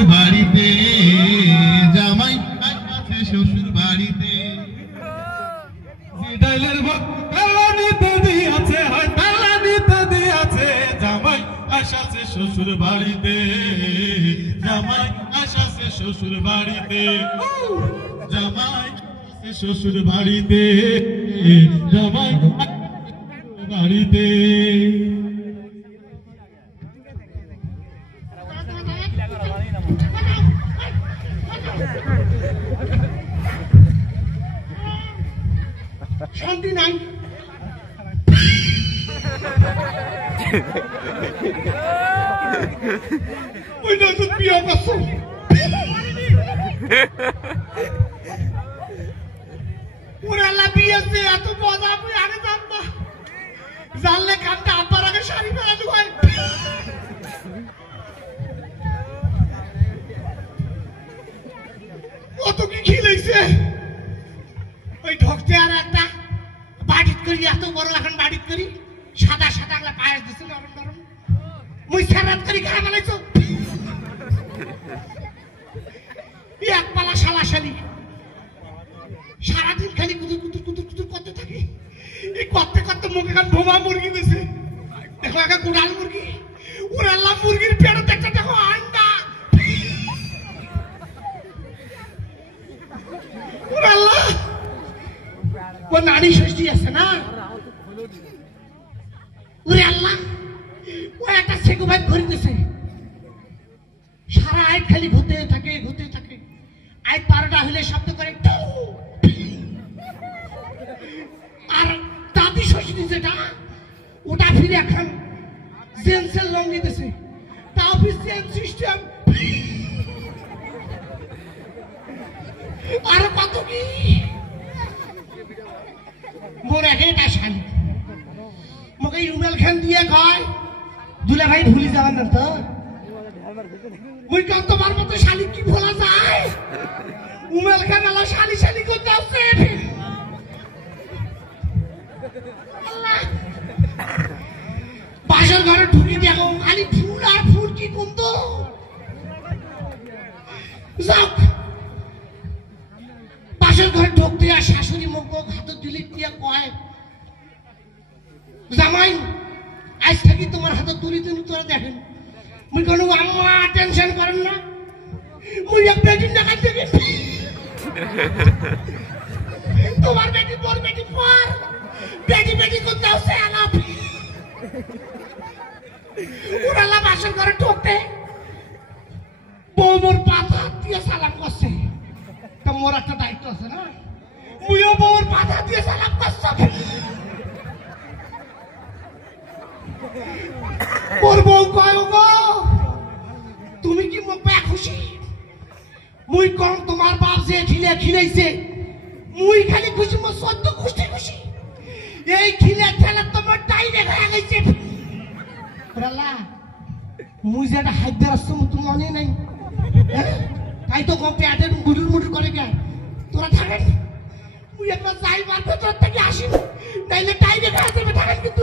শ্বশুর বাড়িতে জামাই আছে শ্বশুর বাড়িতে ডাইলের নিতে দিয়েছে তালা নিতে দিয়েছে জামাই আসাছে শ্বশুর বাড়িতে জামাই আসাছে শ্বশুর বাড়িতে জামাই শ্বশুর বাড়িতে জামাই বাড়িতে শান্তি নাই ওই নতুন বিয়ে করছো ওরা বিয়েছে এত মজা আমি আগে জানবা জানলে কানটা আব্বার আগে শাড়ি পরানো হয় কত কি খিলেছে ওই ঢকতে আর একটা বাড়িত করি এত বড় এখন বাড়িত করি সাদা সাদা গুলা পায়েস দিছে নরম নরম মুই সারাত করি খাই বানাইছো এক পালা শালাশালি সারাদিন খালি কুতুর কুতুর কুতুর কুতুর করতে থাকে এই করতে করতে মুখে খান ভোমা মুরগি দিছে দেখো একটা কুড়াল মুরগি উড়াল্লা মুরগির পেটে দেখতে দেখো আন্ডা উড়াল্লা ও নারী ষষ্ঠী আছে না ওরে আল্লাহ ও একটা সেগু ভাই ঘুরতেছে সারা আয় খালি ঘুরতে থাকে আয় পারটা হলে শব্দ করে আর দাদি ষষ্ঠী যেটা ওটা ফিরে এখন জেন্সের লং নিতেছে তাও ফির সিস্টেম আর কত কি মোর একটা শালি মোকে রুমেল খান দিয়ে কয় দুলা ভাই ভুলি যাবেন না তো মুই কম তোমার মতো শালি কি ভোলা যায় উমেল খান আলা শালি শালি করতে আসছে বাসার ঘরে ঢুকে দেখো খালি ফুল আর ফুল কি কুন্দ যাক বাসার ঘরে ঢুকতে আর শাশুড়ি মুখ হাত দিলি দিয়ে কয় জামাই আজ থাকি তোমার হাতে তুলি তুমি তোরা দেখেন মুই কোনো আম্মা টেনশন করেন না মুই এক বেটির টাকা থেকে তোমার বেটি পর বেটি করতে আসছে আলাপ ওরালা বাসর ঘরে ঢুকতে বউ মোর পাতা দিয়ে সালাম করছে তা মোর একটা দায়িত্ব আছে না মুইও বউর পাতা দিয়ে সালাম করছে মোর বউ কয় গো তুমি কি মুখ পায় খুশি মুই কম তোমার বাপ যে খিলাইছে মুই খালি খুশি মোর সদ্য খুশি এই খিলে ঠেলে তোমার টাই দেখা গেছে রালা মুই যেটা হাইতে আসছো তুমি মনে নাই তাই তো কম পেটের মুডুর করে গে তোরা থাকেন মুই একটা যাই বার ভেতর থেকে আসি নাইলে টাই দেখা আসবে থাকেন কিন্তু